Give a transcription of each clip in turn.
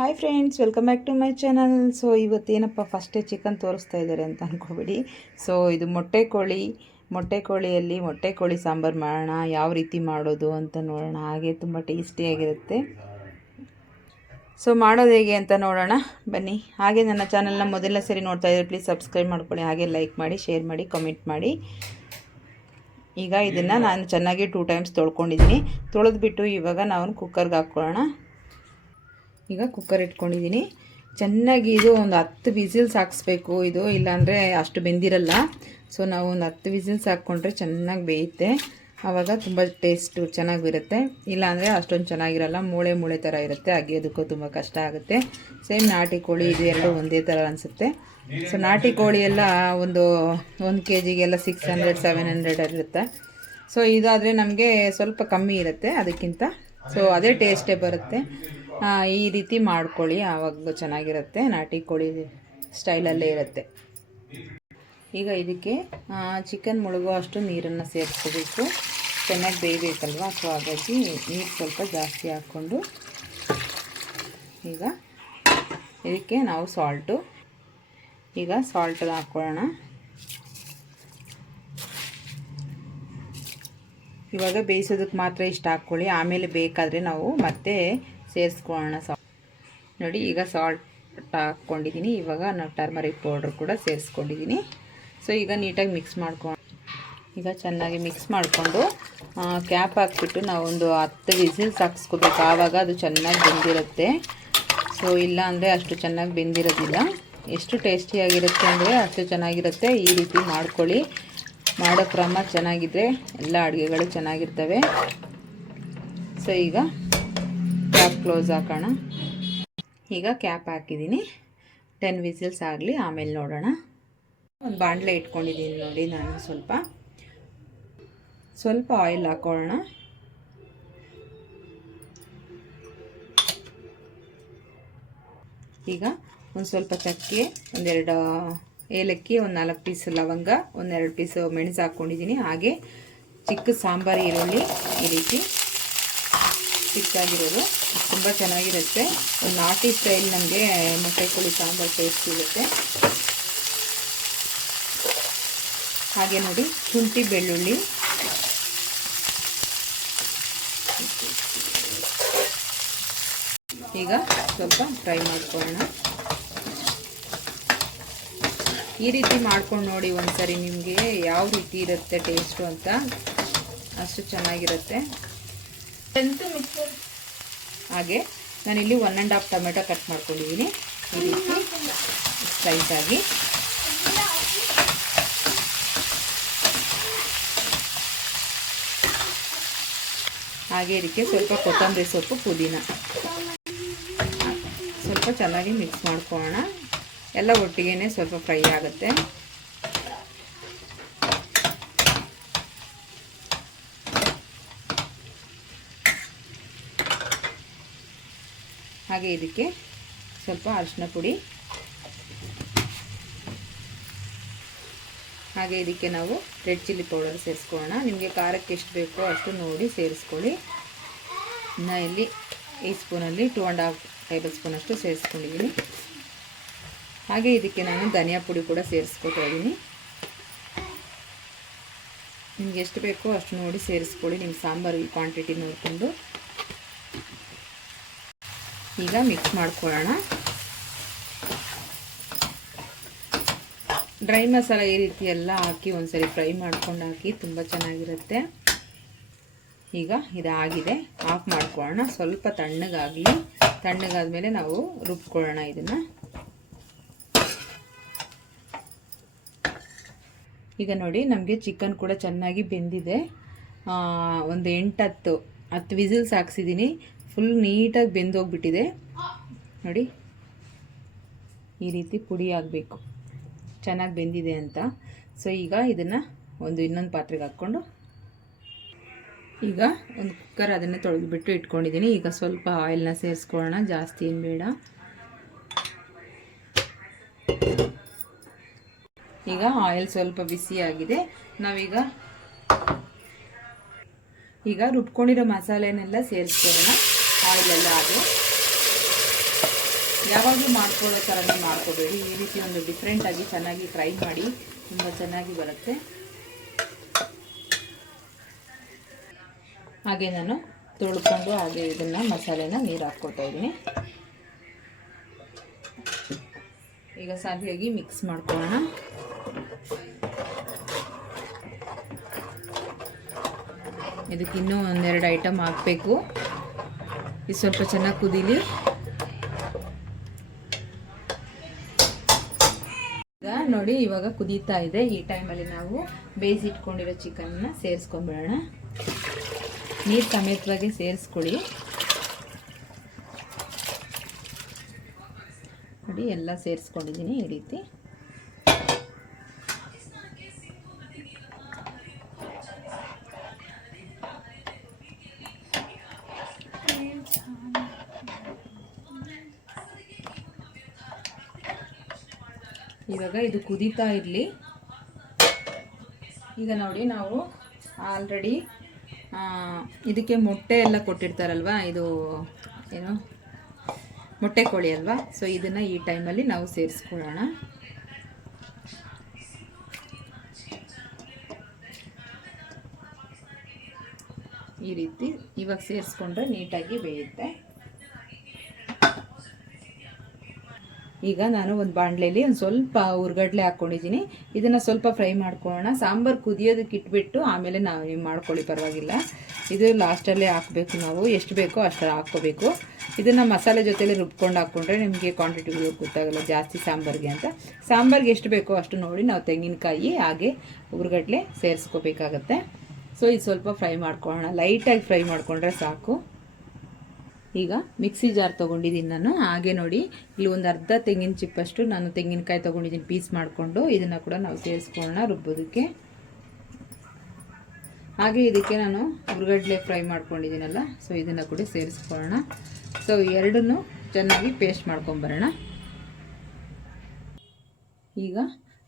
Hi friends, welcome back to my channel. So ಇವತ್ತೇನಪ್ಪ ಫಸ್ಟೇ chicken ತೋರಿಸ್ತಾ ಇದ್ದಾರೆ ಅಂತ ಅಂದ್ಕೊಬೇಡಿ. ಸೊ ಇದು ಮೊಟ್ಟೆ ಕೋಳಿಯಲ್ಲಿ ಮೊಟ್ಟೆ ಕೋಳಿ ಸಾಂಬಾರು ಮಾಡೋಣ, ಯಾವ ರೀತಿ ಮಾಡೋದು ಅಂತ ನೋಡೋಣ. ಹಾಗೆ ತುಂಬ ಟೇಸ್ಟಿಯಾಗಿರುತ್ತೆ. ಸೊ ಮಾಡೋದು ಹೇಗೆ ಅಂತ ನೋಡೋಣ ಬನ್ನಿ. ಹಾಗೆ ನನ್ನ ಚಾನಲ್ನ ಮೊದಲನೇ ಸರಿ ನೋಡ್ತಾ ಇದ್ದರೆ ಪ್ಲೀಸ್ ಸಬ್ಸ್ಕ್ರೈಬ್ ಮಾಡ್ಕೊಳ್ಳಿ, ಹಾಗೆ ಲೈಕ್ ಮಾಡಿ, ಶೇರ್ ಮಾಡಿ, ಕಮೆಂಟ್ ಮಾಡಿ. ಈಗ ಇದನ್ನು ನಾನು ಚೆನ್ನಾಗಿ 2 ಟೈಮ್ಸ್ ತೊಳ್ಕೊಂಡಿದ್ದೀನಿ. ತೊಳೆದ್ಬಿಟ್ಟು ಇವಾಗ ನಾವು ಕುಕ್ಕರ್ಗೆ ಹಾಕ್ಕೊಳ್ಳೋಣ. ಈಗ ಕುಕ್ಕರ್ ಇಟ್ಕೊಂಡಿದ್ದೀನಿ. ಚೆನ್ನಾಗಿ ಇದು ಒಂದು 10 ವಿಸಿಲ್ಸ್ ಹಾಕಿಸ್ಬೇಕು. ಇದು ಇಲ್ಲಾಂದರೆ ಅಷ್ಟು ಬೆಂದಿರಲ್ಲ. ಸೊ ನಾವು ಒಂದು 10 ವಿಸಿಲ್ಸ್ ಹಾಕ್ಕೊಂಡ್ರೆ ಚೆನ್ನಾಗಿ ಬೇಯುತ್ತೆ. ಆವಾಗ ತುಂಬ ಟೇಸ್ಟು ಚೆನ್ನಾಗಿರುತ್ತೆ. ಇಲ್ಲಾಂದರೆ ಅಷ್ಟೊಂದು ಚೆನ್ನಾಗಿರಲ್ಲ, ಮೂಳೆ ಥರ ಇರುತ್ತೆ. ಅಗಿಯೋದಕ್ಕೂ ತುಂಬ ಕಷ್ಟ ಆಗುತ್ತೆ. ಸೇಮ್ ನಾಟಿ ಕೋಳಿ ಇದು ಎರಡು ಒಂದೇ ಥರ ಅನಿಸುತ್ತೆ. ಸೊ ನಾಟಿ ಕೋಳಿ ಎಲ್ಲ ಒಂದು kgಗೆಲ್ಲ 600-700 ಇರುತ್ತೆ. ಸೊ ಇದಾದರೆ ನಮಗೆ ಸ್ವಲ್ಪ ಕಮ್ಮಿ ಇರುತ್ತೆ ಅದಕ್ಕಿಂತ. ಸೊ ಅದೇ ಟೇಸ್ಟೇ ಬರುತ್ತೆ. ಈ ರೀತಿ ಮಾಡ್ಕೊಳ್ಳಿ, ಆವಾಗ ಚೆನ್ನಾಗಿರುತ್ತೆ. ನಾಟಿ ಕೋಳಿ ಸ್ಟೈಲಲ್ಲೇ ಇರುತ್ತೆ. ಈಗ ಇದಕ್ಕೆ ಚಿಕನ್ ಮುಳುಗೋ ಅಷ್ಟು ನೀರನ್ನು ಸೇರಿಸ್ಕೋಬೇಕು. ಚೆನ್ನಾಗಿ ಬೇಯಬೇಕಲ್ವ. ಸೊ ಹಾಗಾಗಿ ನೀರು ಸ್ವಲ್ಪ ಜಾಸ್ತಿ ಹಾಕ್ಕೊಂಡು ಈಗ ಇದಕ್ಕೆ ನಾವು ಈಗ ಸಾಲ್ಟ್ ಹಾಕ್ಕೊಳ್ಳೋಣ. ಇವಾಗ ಬೇಯಿಸೋದಕ್ಕೆ ಮಾತ್ರ ಇಷ್ಟ ಹಾಕ್ಕೊಳ್ಳಿ, ಆಮೇಲೆ ಬೇಕಾದರೆ ನಾವು ಮತ್ತೆ ಸೇರಿಸ್ಕೊಳ್ಳೋಣ. ನೋಡಿ ಈಗ ಸಾಲ್ಟ್ ಹಾಕ್ಕೊಂಡಿದ್ದೀನಿ. ಇವಾಗ ನಾವು ಟರ್ಮರಿಕ್ ಪೌಡ್ರ್ ಕೂಡ ಸೇರಿಸ್ಕೊಂಡಿದ್ದೀನಿ. ಸೊ ಈಗ ನೀಟಾಗಿ ಮಿಕ್ಸ್ ಮಾಡ್ಕೊಂಡು ಈಗ ಚೆನ್ನಾಗಿ ಮಿಕ್ಸ್ ಮಾಡಿಕೊಂಡು ಕ್ಯಾಪ್ ಹಾಕ್ಬಿಟ್ಟು ನಾವು ಒಂದು 10 ವಿಸಿಲ್ಸ್ ಹಾಕ್ಸ್ಕೋಬೇಕು. ಆವಾಗ ಅದು ಚೆನ್ನಾಗಿ ಬೆಂದಿರುತ್ತೆ. ಸೊ ಇಲ್ಲ ಅಂದರೆ ಅಷ್ಟು ಚೆನ್ನಾಗಿ ಬೆಂದಿರೋದಿಲ್ಲ. ಎಷ್ಟು ಟೇಸ್ಟಿಯಾಗಿರುತ್ತೆ ಅಂದರೆ ಅಷ್ಟು ಚೆನ್ನಾಗಿರುತ್ತೆ. ಈ ರೀತಿ ಮಾಡ್ಕೊಳ್ಳಿ. ಮಾಡೋ ಕ್ರಮ ಚೆನ್ನಾಗಿದ್ದರೆ ಎಲ್ಲ ಅಡುಗೆಗಳು ಚೆನ್ನಾಗಿರ್ತವೆ. ಸೊ ಈಗ ಕ್ಯಾಪ್ ಕ್ಲೋಸ್ ಹಾಕೋಣ. ಈಗ ಕ್ಯಾಪ್ ಹಾಕಿದ್ದೀನಿ. 10 ವಿಸಿಲ್ಸ್ ಆಗಲಿ, ಆಮೇಲೆ ನೋಡೋಣ. ಒಂದು ಬಾಣಲೆ ಇಟ್ಕೊಂಡಿದ್ದೀನಿ ನೋಡಿ. ನಾನು ಸ್ವಲ್ಪ ಆಯಿಲ್ ಹಾಕೊಳ್ಳೋಣ. ಈಗ ಒಂದು ಸ್ವಲ್ಪ ಚಕ್ಕೆ, ಒಂದೆರಡು ಏಲಕ್ಕಿ, ಒಂದು 4 ಪೀಸ್ ಲವಂಗ, ಒಂದು 2 ಪೀಸ್ ಮೆಣಸು ಹಾಕ್ಕೊಂಡಿದ್ದೀನಿ. ಹಾಗೆ ಚಿಕ್ಕ ಸಾಂಬಾರು ಈರುಳ್ಳಿ, ಈ ರೀತಿ ಚಿಕ್ಕಾಗಿರೋದು ತುಂಬ ಚೆನ್ನಾಗಿರುತ್ತೆ. ಒಂದು ನಾಟಿ ಸ್ಟೈಲ್ ನಮಗೆ ಮೊಟ್ಟೆ ಕೋಳಿ ಸಾಂಬಾರು ಟೇಸ್ಟ್ ಸಿಗುತ್ತೆ. ಹಾಗೆ ನೋಡಿ ಶುಂಠಿ ಬೆಳ್ಳುಳ್ಳಿ, ಈಗ ಸ್ವಲ್ಪ ಫ್ರೈ ಮಾಡ್ಕೊಳ್ಳೋಣ. ಈ ರೀತಿ ಮಾಡ್ಕೊಂಡು ನೋಡಿ ಒಂದ್ಸರಿ, ನಿಮಗೆ ಯಾವ ರೀತಿ ಇರುತ್ತೆ ಟೇಸ್ಟು ಅಂತ. ಅಷ್ಟು ಚೆನ್ನಾಗಿರುತ್ತೆ. ಹಾಗೆ ನಾನಿಲ್ಲಿ 1½ ಟೊಮೆಟೊ ಕಟ್ ಮಾಡ್ಕೊಂಡಿದ್ದೀನಿ. ಈ ರೀತಿ ಸ್ಲೈಸಾಗಿ. ಹಾಗೆ ಇದಕ್ಕೆ ಸ್ವಲ್ಪ ಕೊತ್ತಂಬರಿ ಸೊಪ್ಪು, ಪುದೀನ ಸ್ವಲ್ಪ ಚೆನ್ನಾಗಿ ಮಿಕ್ಸ್ ಮಾಡ್ಕೊಳ್ಳೋಣ. ಎಲ್ಲ ಒಟ್ಟಿಗೆ ಸ್ವಲ್ಪ ಫ್ರೈ ಆಗುತ್ತೆ. ಹಾಗೆ ಇದಕ್ಕೆ ಸ್ವಲ್ಪ ಅರಿಶಿನ ಪುಡಿ, ಹಾಗೆ ಇದಕ್ಕೆ ನಾವು ರೆಡ್ ಚಿಲ್ಲಿ ಪೌಡರ್ ಸೇರಿಸ್ಕೊಳ್ಳೋಣ. ನಿಮಗೆ ಖಾರಕ್ಕೆ ಎಷ್ಟು ಬೇಕೋ ಅಷ್ಟು ನೋಡಿ ಸೇರಿಸ್ಕೊಳ್ಳಿ. ಇನ್ನು ಇಲ್ಲಿ ಈ ಸ್ಪೂನಲ್ಲಿ 2½ ಟೇಬಲ್ ಸ್ಪೂನ್ ಅಷ್ಟು ಸೇರಿಸ್ಕೊಂಡಿದ್ದೀನಿ. ಹಾಗೆ ಇದಕ್ಕೆ ನಾನು ಧನಿಯಾ ಪುಡಿ ಕೂಡ ಸೇರಿಸ್ಕೊತಾ ಇದ್ದೀನಿ. ನಿಮ್ಗೆ ಎಷ್ಟು ಬೇಕೋ ಅಷ್ಟು ನೋಡಿ ಸೇರಿಸ್ಕೊಳ್ಳಿ, ನಿಮ್ಮ ಸಾಂಬಾರು ಕ್ವಾಂಟಿಟಿ ನೋಡಿಕೊಂಡು. ಈಗ ಮಿಕ್ಸ್ ಮಾಡ್ಕೊಳ್ಳೋಣ. ಡ್ರೈ ಮಸಾಲ ಈ ರೀತಿ ಎಲ್ಲ ಹಾಕಿ ಒಂದ್ಸರಿ ಫ್ರೈ ಮಾಡ್ಕೊಂಡು ಹಾಕಿ, ತುಂಬ ಚೆನ್ನಾಗಿರುತ್ತೆ. ಈಗ ಇದಾಗಿದೆ, ಆಫ್ ಮಾಡ್ಕೊಳ್ಳೋಣ. ಸ್ವಲ್ಪ ತಣ್ಣಗಾಗಲಿ. ತಣ್ಣಗಾದ್ಮೇಲೆ ನಾವು ರುಬ್ಕೊಳ್ಳೋಣ ಇದನ್ನು. ಈಗ ನೋಡಿ ನಮಗೆ ಚಿಕನ್ ಕೂಡ ಚೆನ್ನಾಗಿ ಬೆಂದಿದೆ. ಒಂದು 8-10 ವಿಸಿಲ್ಸ್ ಹಾಕ್ಸಿದ್ದೀನಿ. ಫುಲ್ ನೀಟಾಗಿ ಬೆಂದೋಗ್ಬಿಟ್ಟಿದೆ ನೋಡಿ. ಈ ರೀತಿ ಪುಡಿ ಆಗಬೇಕು, ಚೆನ್ನಾಗಿ ಬೆಂದಿದೆ ಅಂತ. ಸೊ ಈಗ ಇದನ್ನು ಇನ್ನೊಂದು ಪಾತ್ರೆಗೆ ಹಾಕ್ಕೊಂಡು, ಈಗ ಒಂದು ಕುಕ್ಕರ್ ಅದನ್ನು ತೊಳೆದ್ಬಿಟ್ಟು ಇಟ್ಕೊಂಡಿದ್ದೀನಿ. ಈಗ ಸ್ವಲ್ಪ ಆಯಿಲ್ನ ಸೇರಿಸ್ಕೊಳ್ಳೋಣ, ಜಾಸ್ತಿ ಏನು ಬೇಡ. ಈಗ ಆಯಿಲ್ ಸ್ವಲ್ಪ ಬಿಸಿಯಾಗಿದೆ. ನಾವೀಗ ರುಬ್ಕೊಂಡಿರೋ ಮಸಾಲೆನೆಲ್ಲ ಸೇರಿಸ್ಕೊಳ್ಳೋಣ. ಆಯಿಲೆಲ್ಲ ಅದು ಯಾವಾಗಲೂ ಮಾಡ್ಕೊಳ್ಳೋ ಥರನೇ ಮಾಡ್ಕೋಬೇಡಿ. ಈ ರೀತಿ ಒಂದು ಡಿಫ್ರೆಂಟಾಗಿ ಚೆನ್ನಾಗಿ ಟ್ರೈ ಮಾಡಿ, ತುಂಬ ಚೆನ್ನಾಗಿ ಬರುತ್ತೆ. ಹಾಗೆ ನಾನು ತೊಳ್ಕೊಂಡು ಹಾಗೆ ಇದನ್ನು ಮಸಾಲೆನ ನೀರು ಹಾಕ್ಕೊತಾ ಇದ್ದೀನಿ. ಈಗ ಸರಿಯಾಗಿ ಮಿಕ್ಸ್ ಮಾಡ್ಕೊಳ್ಳೋಣ. ಇದಕ್ಕೆ ಇನ್ನೂ ಒಂದೆರಡು ಐಟಮ್ ಹಾಕಬೇಕು. ಇದು ಸ್ವಲ್ಪ ಚೆನ್ನಾಗಿ ಕುದೀಲಿ. ಈಗ ನೋಡಿ, ಇವಾಗ ಕುದೀತಾ ಇದೆ. ಈ ಟೈಮಲ್ಲಿ ನಾವು ಬೇಯಿಸಿಟ್ಕೊಂಡಿರೋ ಚಿಕನ್ನ ಸೇರಿಸ್ಕೊಂಡ್ಬಿಡೋಣ. ನೀರು ಸಮೇತವಾಗಿ ಸೇರಿಸ್ಕೊಳ್ಳಿ. ನೋಡಿ, ಎಲ್ಲ ಸೇರಿಸ್ಕೊಂಡಿದ್ದೀನಿ ಈ ರೀತಿ. ಇವಾಗ ಇದು ಕುದೀತಾ ಇರಲಿ. ಈಗ ನೋಡಿ, ನಾವು ಆಲ್ರೆಡಿ ಇದಕ್ಕೆ ಮೊಟ್ಟೆ ಎಲ್ಲ ಕೊಟ್ಟಿರ್ತಾರಲ್ವ, ಇದು ಏನು ಮೊಟ್ಟೆ ಕೋಳಿ ಅಲ್ವಾ. ಸೊ ಇದನ್ನು ಈ ಟೈಮಲ್ಲಿ ನಾವು ಸೇರಿಸ್ಕೊಳ್ಳೋಣ. ಈ ರೀತಿ ಇವಾಗ ಸೇರಿಸ್ಕೊಂಡ್ರೆ ನೀಟಾಗಿ ಬೇಯುತ್ತೆ. ಈಗ ನಾನು ಒಂದು ಬಾಣಲೆಯಲ್ಲಿ ಒಂದು ಸ್ವಲ್ಪ ಹುರ್ಗಡ್ಲೆ ಹಾಕ್ಕೊಂಡಿದ್ದೀನಿ. ಇದನ್ನು ಸ್ವಲ್ಪ ಫ್ರೈ ಮಾಡ್ಕೊಳ್ಳೋಣ. ಸಾಂಬಾರು ಕುದಿಯೋದಕ್ಕೆ ಇಟ್ಬಿಟ್ಟು ಆಮೇಲೆ ನಾವು ನೀವು ಮಾಡ್ಕೊಳ್ಳಿ, ಪರವಾಗಿಲ್ಲ. ಇದು ಲಾಸ್ಟಲ್ಲೇ ಹಾಕಬೇಕು. ನಾವು ಎಷ್ಟು ಬೇಕೋ ಅಷ್ಟು ಹಾಕ್ಕೋಬೇಕು. ಇದನ್ನು ಮಸಾಲೆ ಜೊತೆಲಿ ರುಬ್ಕೊಂಡು ಹಾಕ್ಕೊಂಡ್ರೆ ನಿಮಗೆ ಕ್ವಾಂಟಿಟಿಗಳು ಗೊತ್ತಾಗಲ್ಲ ಜಾಸ್ತಿ ಸಾಂಬಾರಿಗೆ ಅಂತ. ಸಾಂಬಾರಿಗೆ ಎಷ್ಟು ಬೇಕೋ ಅಷ್ಟು ನೋಡಿ ನಾವು ತೆಂಗಿನಕಾಯಿ ಹಾಗೆ ಹುರ್ಗಡ್ಲೆ ಸೇರಿಸ್ಕೋಬೇಕಾಗತ್ತೆ. ಸೊ ಇದು ಸ್ವಲ್ಪ ಫ್ರೈ ಮಾಡ್ಕೊಳ್ಳೋಣ. ಲೈಟಾಗಿ ಫ್ರೈ ಮಾಡಿಕೊಂಡ್ರೆ ಸಾಕು. ಈಗ ಮಿಕ್ಸಿ ಜಾರ್ ತೊಗೊಂಡಿದ್ದೀನಿ ನಾನು. ಹಾಗೆ ನೋಡಿ, ಇಲ್ಲಿ ಒಂದು ಅರ್ಧ ತೆಂಗಿನ ಚಿಪ್ಪಷ್ಟು ನಾನು ತೆಂಗಿನಕಾಯಿ ತೊಗೊಂಡಿದ್ದೀನಿ ಪೀಸ್ ಮಾಡಿಕೊಂಡು. ಇದನ್ನು ಕೂಡ ನಾವು ಸೇರಿಸ್ಕೊಳ್ಳೋಣ ರುಬ್ಬೋದಕ್ಕೆ. ಹಾಗೆ ಇದಕ್ಕೆ ನಾನು ಹುರ್ಗಡ್ಲೆ ಫ್ರೈ ಮಾಡ್ಕೊಂಡಿದ್ದೀನಲ್ಲ, ಸೊ ಇದನ್ನು ಕೂಡ ಸೇರಿಸ್ಕೊಳ್ಳೋಣ. ಸೊ ಎರಡನ್ನೂ ಚೆನ್ನಾಗಿ ಪೇಸ್ಟ್ ಮಾಡ್ಕೊಂಬರೋಣ. ಈಗ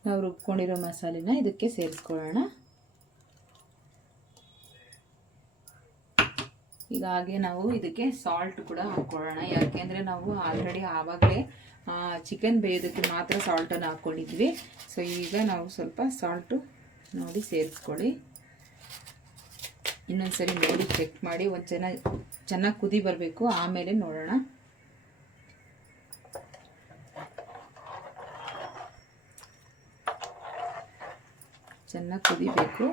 ನಾವು ರುಬ್ಕೊಂಡಿರೋ ಮಸಾಲೆನ ಇದಕ್ಕೆ ಸೇರಿಸ್ಕೊಳ್ಳೋಣ. ಈಗ ಹಾಗೆ ನಾವು ಇದಕ್ಕೆ ಸಾಲ್ಟ್ ಕೂಡ ಹಾಕ್ಕೊಳ್ಳೋಣ. ಯಾಕೆಂದರೆ ನಾವು ಆಲ್ರೆಡಿ ಆವಾಗಲೇ ಚಿಕನ್ ಬೇಯೋದಕ್ಕೆ ಮಾತ್ರ ಸಾಲ್ಟನ್ನು ಹಾಕ್ಕೊಂಡಿದ್ವಿ. ಸೊ ಈಗ ನಾವು ಸ್ವಲ್ಪ ಸಾಲ್ಟು ನೋಡಿ ಸೇರಿಸ್ಕೊಳ್ಳಿ. ಇನ್ನೊಂದು ಸರಿ ನೋಡಿ ಚೆಕ್ ಮಾಡಿ. ಒಂದು ಚೆನ್ನಾಗಿ ಕುದಿ ಬರಬೇಕು, ಆಮೇಲೆ ನೋಡೋಣ. ಚೆನ್ನಾಗಿ ಕುದಿಬೇಕು.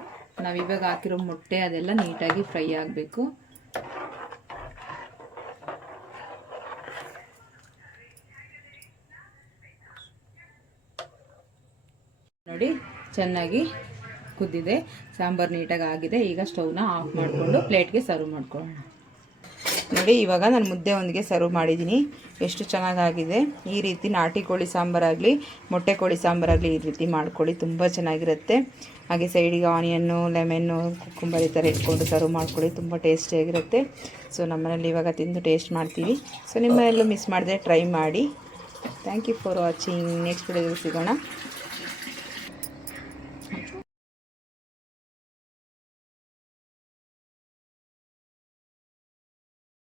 ನಾವಿವಾಗ ಹಾಕಿರೋ ಮೊಟ್ಟೆ ಅದೆಲ್ಲ ನೀಟಾಗಿ ಫ್ರೈ ಆಗಬೇಕು. ನೋಡಿ, ಚೆನ್ನಾಗಿ ಕುದ್ದಿದೆ, ಸಾಂಬಾರು ನೀಟಾಗಿ ಆಗಿದೆ. ಈಗ ಸ್ಟವ್ನ ಆಫ್ ಮಾಡಿಕೊಂಡು ಪ್ಲೇಟ್ಗೆ ಸರ್ವ್ ಮಾಡ್ಕೊಳ್ಳೋಣ. ನೋಡಿ, ಇವಾಗ ನಾನು ಮುದ್ದೆ ಒಂದಿಗೆ ಸರ್ವ್ ಮಾಡಿದ್ದೀನಿ. ಎಷ್ಟು ಚೆನ್ನಾಗಾಗಿದೆ. ಈ ರೀತಿ ನಾಟಿ ಕೋಳಿ ಸಾಂಬಾರಾಗಲಿ ಮೊಟ್ಟೆ ಕೋಳಿ ಸಾಂಬಾರಾಗಲಿ ಈ ರೀತಿ ಮಾಡ್ಕೊಳ್ಳಿ, ತುಂಬ ಚೆನ್ನಾಗಿರುತ್ತೆ. ಹಾಗೆ ಸೈಡಿಗೆ ಆನಿಯನ್ನು, ಲೆಮನ್ನು, ಕುಕ್ಕುಂಬರ್ ಈ ಥರ ಇಟ್ಕೊಂಡು ಸರ್ವ್ ಮಾಡ್ಕೊಳ್ಳಿ, ತುಂಬ ಟೇಸ್ಟಿಯಾಗಿರುತ್ತೆ. ಸೊ ನಮ್ಮನೇಲಿ ಇವಾಗ ತಿಂದು ಟೇಸ್ಟ್ ಮಾಡ್ತೀವಿ. ಸೊ ನಿಮ್ಮನೆಲ್ಲೂ ಮಿಸ್ ಮಾಡಿದೆ ಟ್ರೈ ಮಾಡಿ. Thank you for watching. Next ವಿಡಿಯೋದಲ್ಲಿ ಸಿಗೋಣ.